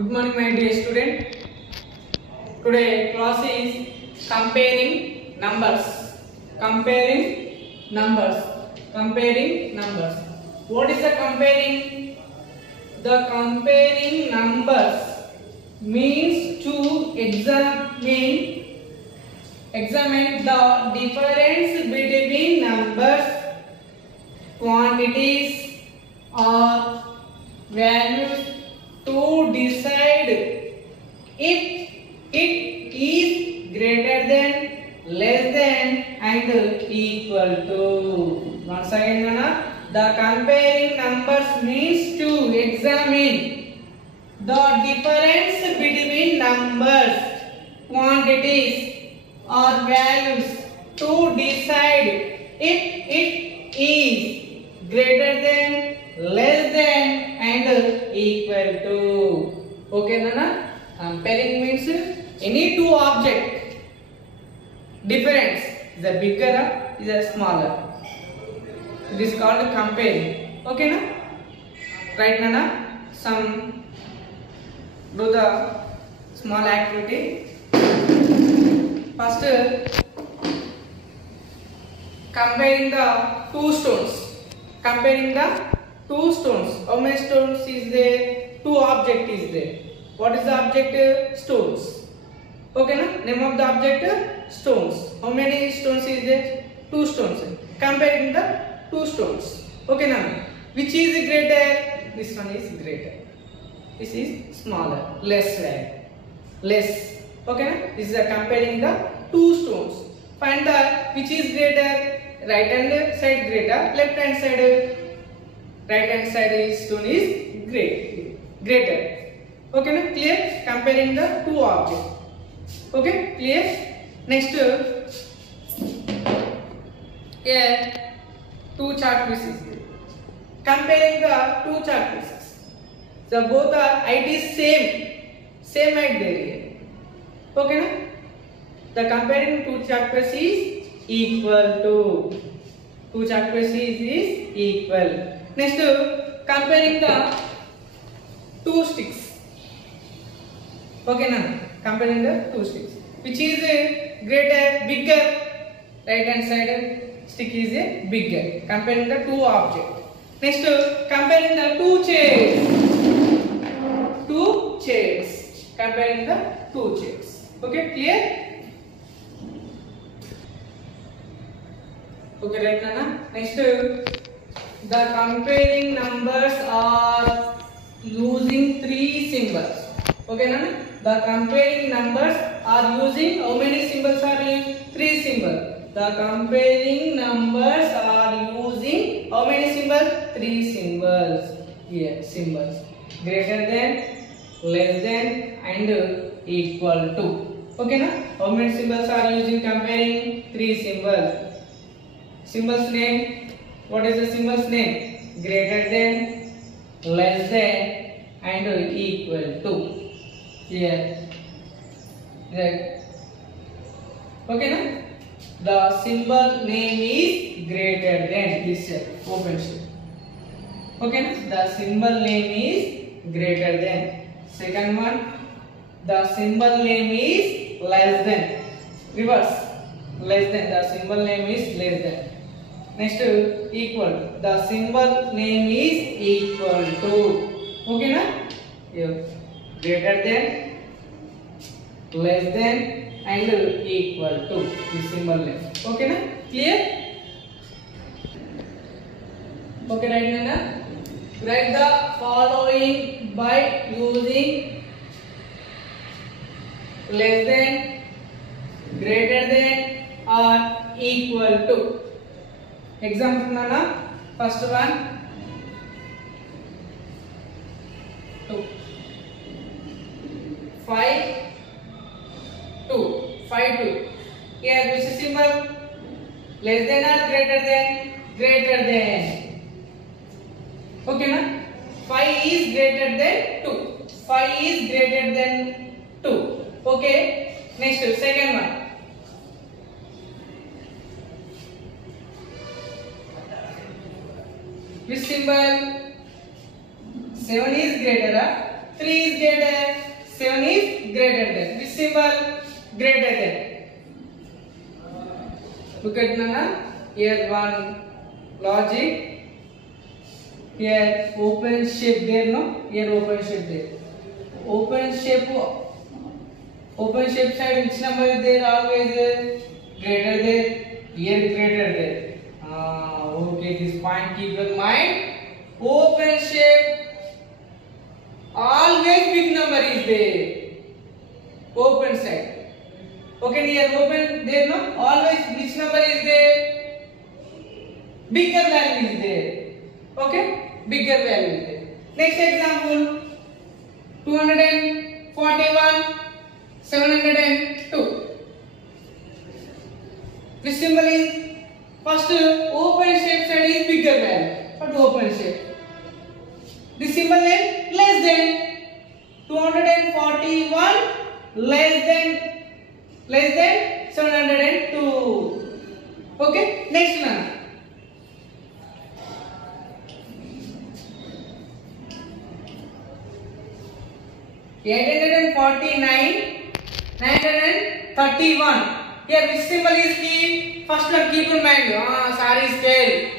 Good morning, my dear student. Today class is comparing numbers. Comparing numbers. Comparing numbers. What is the comparing? The comparing numbers means to examine the difference between numbers, quantities or values to decide if it is greater than, less than and equal to. Once again, the comparing numbers means to examine the difference between numbers, quantities or values to decide if it is greater than, less than and equal to. Okay, Nana? Comparing means any two objects. Difference is a bigger, is a smaller. It is called comparing. Okay, na? Right, Nana? Some do the small activity. First, comparing the two stones. Comparing the two stones. How many stones is there? Two object is there. What is the object? Stones. Okay, na? Name of the object? Stones. How many stones is there? Two stones. Comparing the two stones. Okay, na? Which is greater? This one is greater. This is smaller. Less. Less. Okay, na? This is comparing the two stones. Find the which is greater. Right hand side greater. Left hand side. Right hand side stone is greater. Okay, na? Clear? Comparing the two objects. Okay, clear? Next, here two chart pieces. Comparing the two chart pieces. So both are height is same height there here. Okay, na? The comparing two chart pieces is equal to. Two chart pieces is equal. Next, comparing the two sticks. Okay, na? Comparing the two sticks. Which is greater, bigger? Right hand side stick is bigger. Comparing the two objects. Next, comparing the two chairs. Two chairs. Comparing the two chairs. Okay, clear? Okay, right, Nana? Next, the comparing numbers are using three symbols. Okay, Nana? The comparing numbers are using how many symbols are used? Three symbols. The comparing numbers are using how many symbols? Three symbols. Here, symbols. Greater than, less than and equal to. Okay, na? How many symbols are using comparing? Three symbols. Symbol's name. What is the symbol's name? Greater than, less than and equal to. Here. Right. Okay, na? The symbol name is greater than. This open sheet. Okay, na? The symbol name is greater than. Second one, the symbol name is less than. Reverse. Less than. The symbol name is less than. Next, equal. The symbol name is equal to. Okay, na? Here. Greater than, less than and equal to. This symbol name. Okay, na? Clear? Okay, right, Nana? Write the following by using less than, greater than or equal to. Example, Nana. First one. 2. 5, 2. 5, 2. Here, which is symbol? Less than or greater than? Greater than. Okay, na? 5 is greater than 2. 5 is greater than 2. Okay. Next, second one. Which symbol? 7 is greater. 3 is greater, 7 is greater than. Which symbol? Greater than. Look at Nana. Here one logic. Here open shape there, no? Here open shape there. Open shape side, which number is there? Always greater than. Here greater than. Okay, this point keep in mind. Open shape, always big number is there. Open side. Okay, here open there, no? Always which number is there? Bigger value is there. Okay, bigger value is there. Next example, 241, 702. Which symbol is? First, open shape side is bigger value. What open shape? The symbol is less than. 241 less than 702. Okay, next one. 849, 931. Here which symbol is keep? First one keep in mind. Sorry, scale.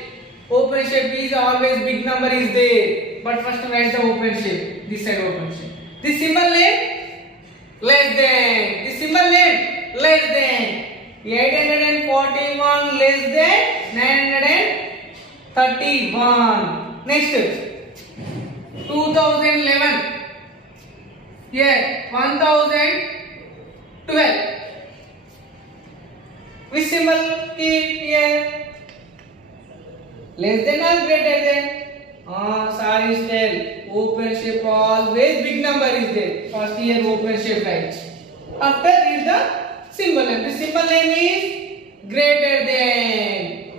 Open shape is always big number is there. But first write the open shape. This side open shape. This symbol name less than. This symbol name less than. 841 less than 931. Next, 2011. Here 1012. Which symbol keep here? Less than or greater than? Sorry, still open shape always big number is there. First here open shape right. After read the symbol name. The symbol name is greater than.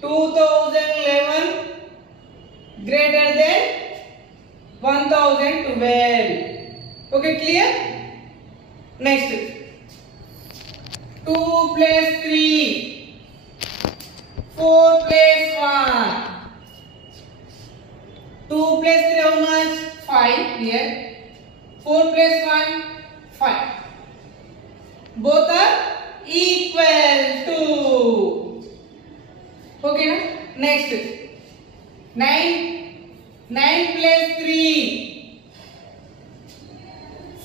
2011 greater than 1012. Okay, clear? Next, 2 plus 3, 4 plus 1. 2 plus 3 how much? 5 here. 4 plus 1, 5. Both are equal to. Okay, na? Next, 9 plus 3,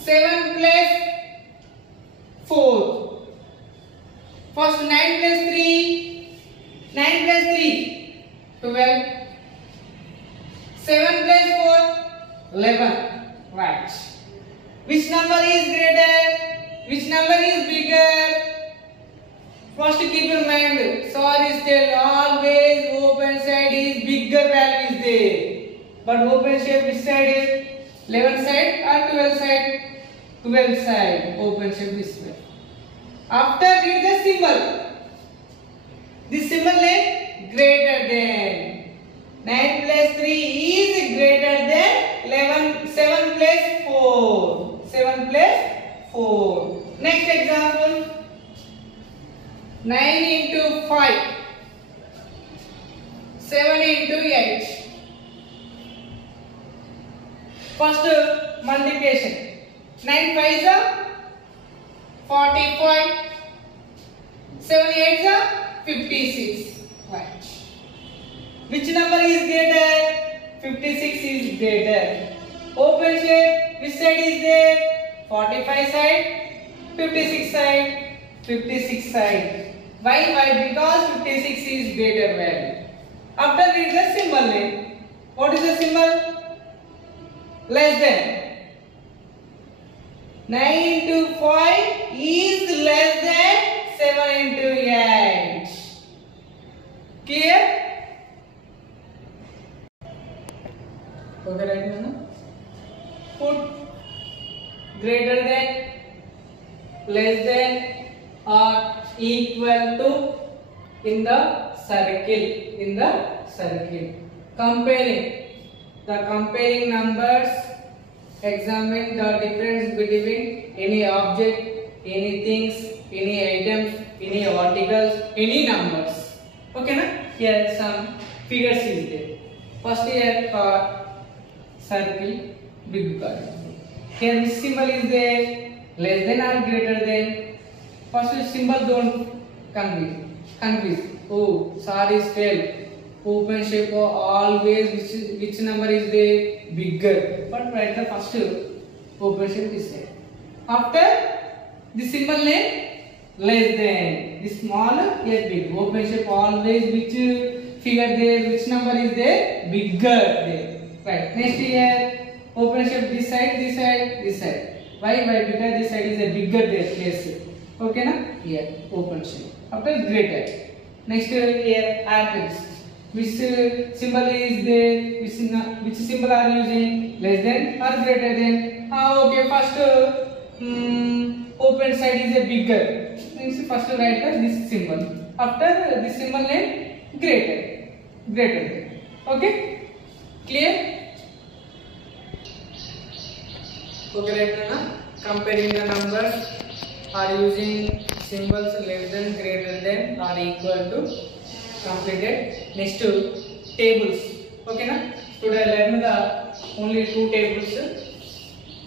7 plus 4. First 9 plus 3, 12. 7 plus 4, 11. Right. Which number is greater? Which number is bigger? First keep in mind. Sorry, still always open side is bigger value is there. But open shape which side is? 11 side or 12 side? 12 side. Open shape this way. After read the symbol. This symbol is greater than. 9 plus 3 is greater than 11. 7 plus 4. 7 plus 4. Next example. 9 into 5. 7 into 8. First multiplication. 9 5s are 45. 7 8s are 56. Right. Which number is greater? 56 is greater. Open shape. Which side is there? 45 side. 56 side. 56 side. Why? Because 56 is greater value. After read the symbol name. What is the symbol? Less than. 9 into 5 is less than 7 into 8. Clear? Okay, right now. Put greater than, less than or equal to in the circle. Comparing numbers. Examine the difference between any object, any things, any items, any articles, any numbers. Okay, na? Here some figures is there. First here car, circle, big car. Here which symbol is there? Less than or greater than? First symbol don't confuse. Oh, sorry, spell. Open shape always which number is there? Bigger. But write the first open shape is there. After the symbol name less than. The small yet big. Open shape always which figure there? Which number is there? Bigger there. Right. Next here open shape this side, this side, this side. Why? Because this side is a bigger there place. Okay na? Here open shape. After greater. Next here apples. Which symbol is there? Which symbol are using? Less than or greater than? Okay. First open side is a bigger. Means first write this symbol. After this symbol name greater than. Okay. Clear? Okay, right now comparing the numbers are using symbols less than, greater than or equal to. Completed. Next tables. Okay na? Today I learned the only two tables.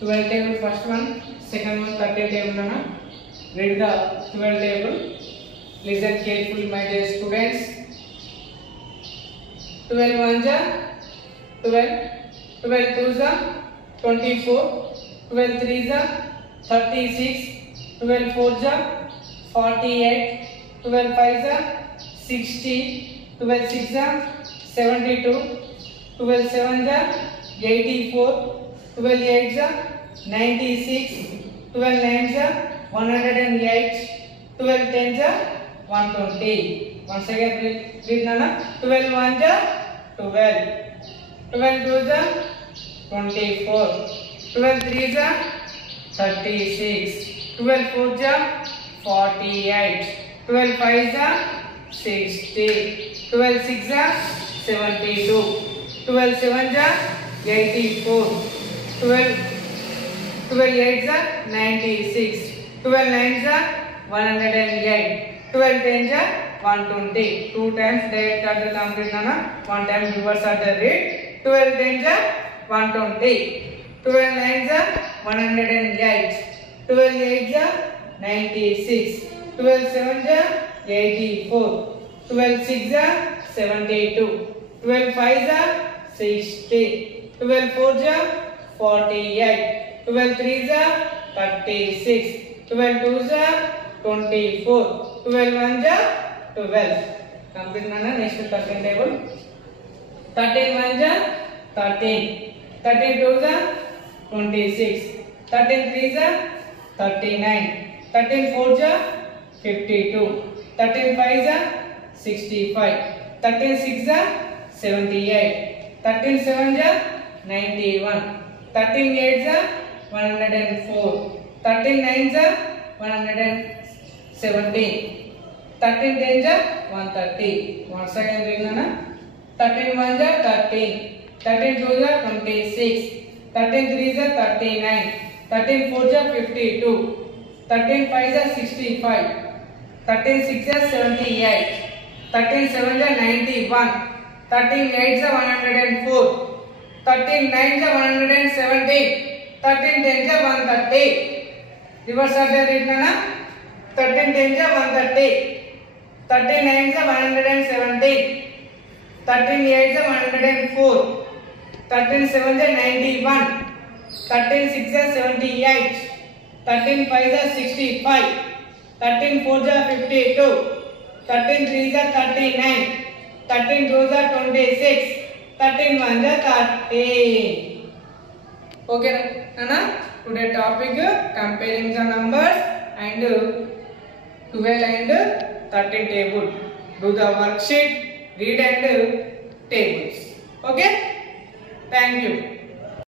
12 table first one, second one 30 table na. Read the 12 table. Listen carefully my dear students. 12 ones are 12, 12 twos are 24, 12 threes are 36, 12 fours are 48, 12 fives are 60, 12 6 are 72, 12 7 are 84, 12 8 are 96, 12 9 are 108, 12 10 are 120. Once again read nana. 12 1 are 12, 12 2 are 24, 12 3 are 36, 12 4 are 48, 12 5 are 60, 12 6 are 72, 12 7 are 84, 12 8 are 96, 12 9 are 108, 12 10 are 120. 2 times direct order complete nana. 1 time reverse order read. 12 10 are 120, 12 9 are 108, 12 8 are 96, 12 7 are 84, 12 6 are 72, 12 5 are 60, 12 4 are 48, 12 3 are 36, 12 2 are 24, 12 1 are 12. Complete nana. Next 13 table. 13 1 are 13, 13 2 are 26, 13 3 are 39, 13 4 are 52, 13 5 are 65, 13 6 are 78, 13 7 are 91, 13 8 are 104, 13 9 are 117, 13 10 are 130. Once again read nana. 13 1 are 13, 13 2 are 26, 13 3 are 39, 13 4 are 52, 13 5 are 65, 13 6 are 78, 13 7 are 91, 13 8 are 104, 13 9 are 170, 13 10 are 130. Reverse order read nana. 13 10 are 130, 13 9 are 170, 13 8 are 104, 13 7 are 91, 13 6 are 78, 13 5 are 65, 13 4 are 52, 13 3 are 39, 13 2 are 26, 13 1 are 30. Okay nana. Today topic comparing the numbers and 12 and 13 table. Do the worksheet, read and tables. Okay. Thank you.